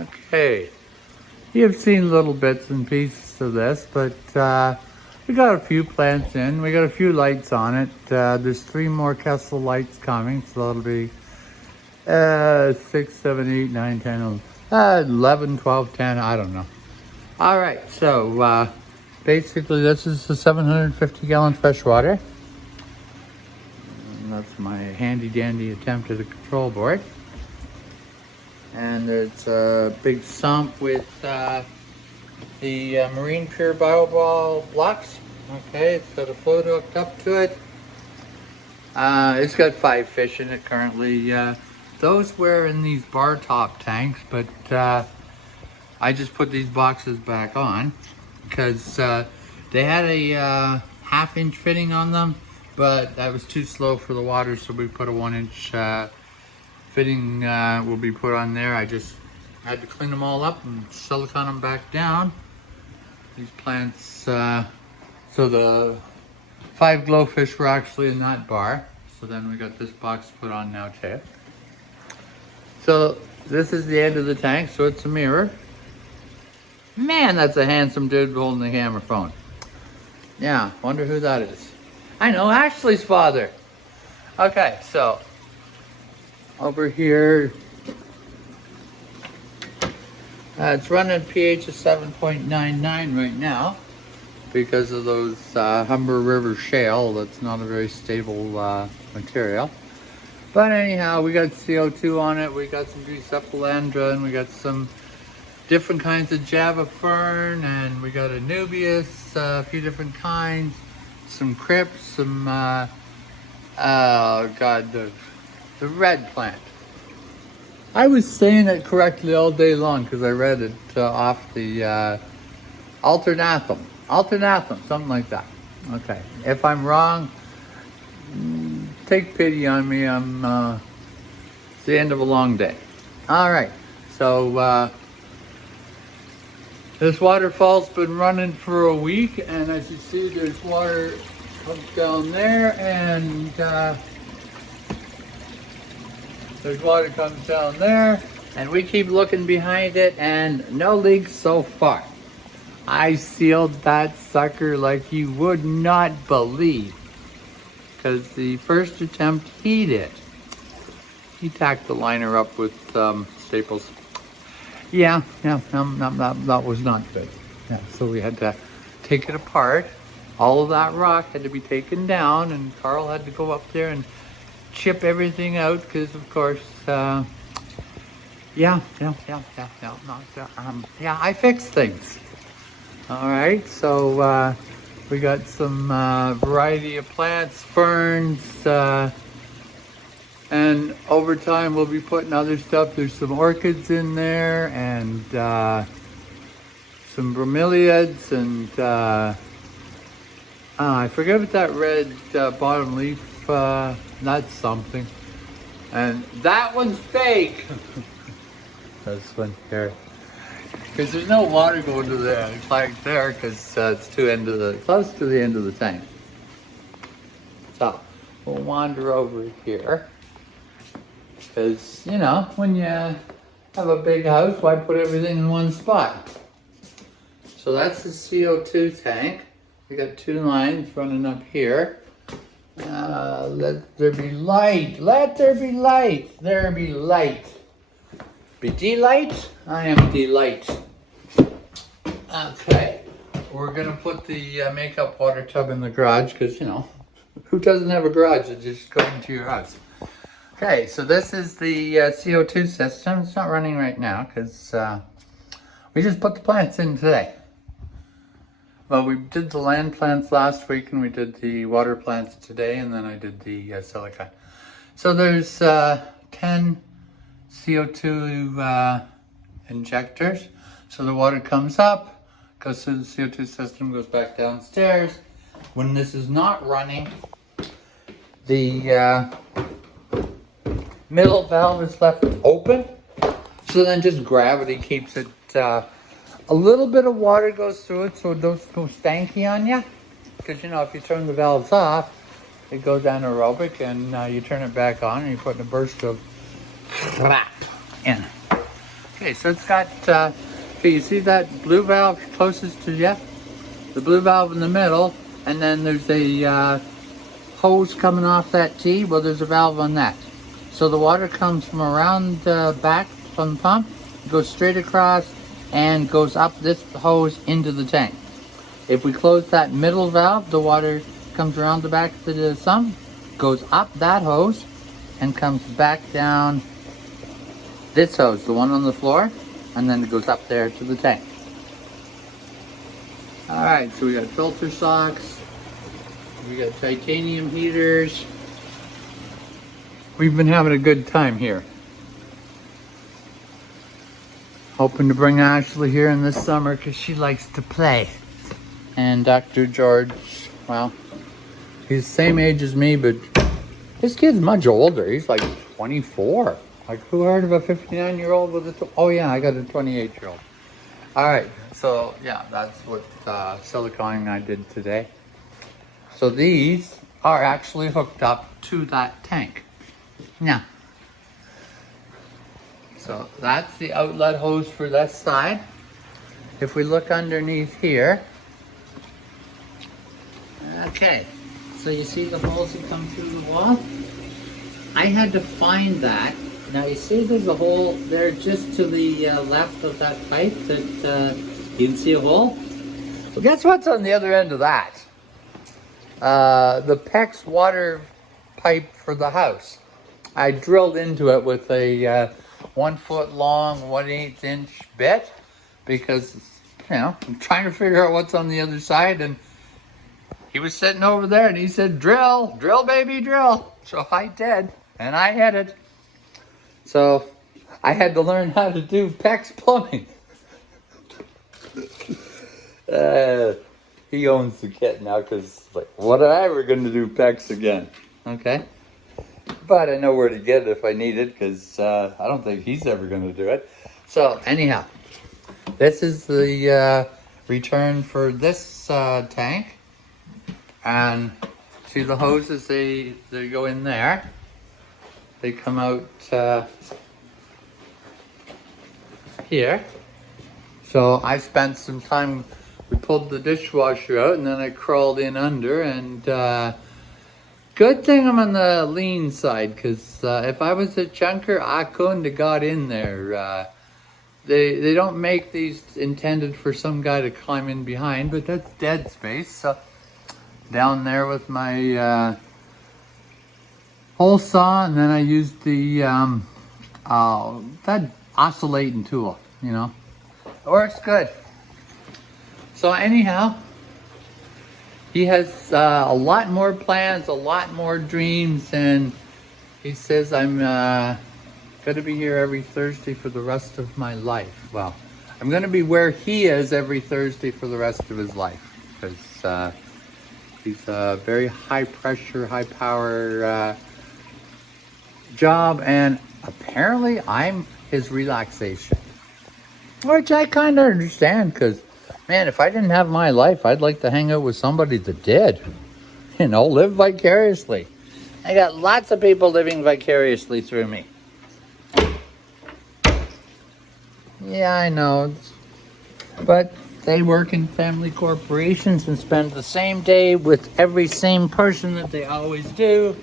Okay, you've seen little bits and pieces of this, but we got a few plants in. We got a few lights on it. There's 3 more Kessel lights coming, so that'll be 6, 7, 8, 9, 10, 11, 12, 10, I don't know. All right, so basically this is the 750-gallon freshwater. And that's my handy dandy attempt at a control board. And there's a big sump with the Marine Pure Bioball blocks. Okay, it's got a float hooked up to it. It's got 5 fish in it currently. Those were in these bar top tanks, but I just put these boxes back on because they had a half-inch fitting on them, but that was too slow for the water, so we put a 1-inch fitting will be put on there. I just had to clean them all up and silicone them back down. These plants, so the 5 glowfish were actually in that bar. So then we got this box put on now too. So this is the end of the tank, so it's a mirror. Man, that's a handsome dude holding the camera phone. Yeah, wonder who that is. I know, Ashley's father. Okay, so over here, it's running pH of 7.99 right now because of those Humber River shale. That's not a very stable material. But anyhow, we got CO2 on it, we got some Bucephalandra, and we got some different kinds of Java fern, and we got Anubias, a few different kinds, some crypts, some, oh God, the red plant. I was saying it correctly all day long because I read it off the alternathum, something like that. Okay, if I'm wrong, take pity on me. It's the end of a long day. All right, so this waterfall's been running for a week, and as you see, there's water up down there, and there's water comes down there, and we keep looking behind it, and no leaks so far. I sealed that sucker like you would not believe, because the first attempt he did. He tacked the liner up with staples. Yeah, that was not good. Yeah, so we had to take it apart. All of that rock had to be taken down, and Carl had to go up there and chip everything out because, of course, yeah, I fix things. All right, so we got some variety of plants, ferns, and over time we'll be putting other stuff. There's some orchids in there, and some bromeliads, and I forget what that red bottom leaf, that's something. And that one's fake. This one here. Because there's no water going to the tank there because it's close to the end of the tank. So we'll wander over here. Because, you know, when you have a big house, why put everything in one spot? So that's the CO2 tank. We got 2 lines running up here. Let there be light. Let there be light. There be light. Be delight. I am delight. Okay. We're going to put the makeup water tub in the garage because, you know, who doesn't have a garage that just go into your house? Okay, so this is the CO2 system. It's not running right now because we just put the plants in today. Well, we did the land plants last week, and we did the water plants today, and then I did the silica. So there's 10 CO2 injectors. So the water comes up, goes through the CO2 system, goes back downstairs. When this is not running, the middle valve is left open. So then just gravity keeps it a little bit of water goes through it so it doesn't go stanky on you. Because, you know, if you turn the valves off, it goes anaerobic, and you turn it back on and you put in a burst of crap in. Okay, so it's got, okay, you see that blue valve closest to you? The blue valve in the middle, and then there's a hose coming off that T. Well, there's a valve on that. So the water comes from around the back from the pump, goes straight across, and goes up this hose into the tank. If we close that middle valve, the water comes around the back of the sump, goes up that hose, and comes back down this hose, the one on the floor, and then it goes up there to the tank. All right, so we got filter socks, we got titanium heaters. We've been having a good time here. Hoping to bring Ashley here in this summer because she likes to play. And Dr. George, well, he's the same age as me, but this kid's much older. He's like 24. Like, who heard of a 59-year-old with a, oh yeah, I got a 28-year-old. All right, so yeah, that's what siliconing I did today. So these are actually hooked up to that tank. Now, so that's the outlet hose for this side. If we look underneath here, okay, so you see the holes that come through the wall? I had to find that. Now you see there's a hole there just to the left of that pipe that you can see a hole? Well, guess what's on the other end of that? The PEX water pipe for the house. I drilled into it with a 1 foot long, 1/8 inch bit because, you know, I'm trying to figure out what's on the other side, and he was sitting over there and he said, drill, drill baby, drill. So I did, and I hit it. So I had to learn how to do PEX plumbing. He owns the kit now because, like, what am I ever going to do PEX again? Okay. But I know where to get it if I need it because I don't think he's ever going to do it. So anyhow, this is the return for this tank. And see the hoses, they go in there. They come out here. So I spent some time, we pulled the dishwasher out and then I crawled in under, and good thing I'm on the lean side because if I was a chunker, I couldn't have got in there. They don't make these intended for some guy to climb in behind, but that's dead space. So down there with my hole saw, and then I used the that oscillating tool, you know. It works good. So anyhow, he has a lot more plans, a lot more dreams, and he says I'm going to be here every Thursday for the rest of my life. Well, I'm going to be where he is every Thursday for the rest of his life because he's a very high pressure, high power job, and apparently I'm his relaxation, which I kind of understand because, man, if I didn't have my life, I'd like to hang out with somebody that did, you know, live vicariously. I got lots of people living vicariously through me. Yeah, I know, but they work in family corporations and spend the same day with every same person that they always do.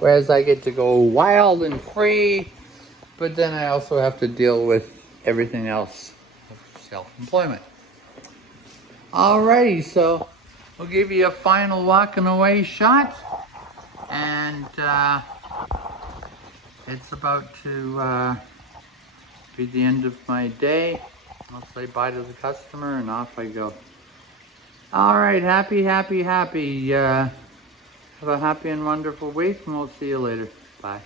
Whereas I get to go wild and free, but then I also have to deal with everything else of self-employment. Alrighty, so we'll give you a final walking away shot, and it's about to be the end of my day. I'll say bye to the customer and off I go. Alright, happy. Have a happy and wonderful week, and we'll see you later. Bye.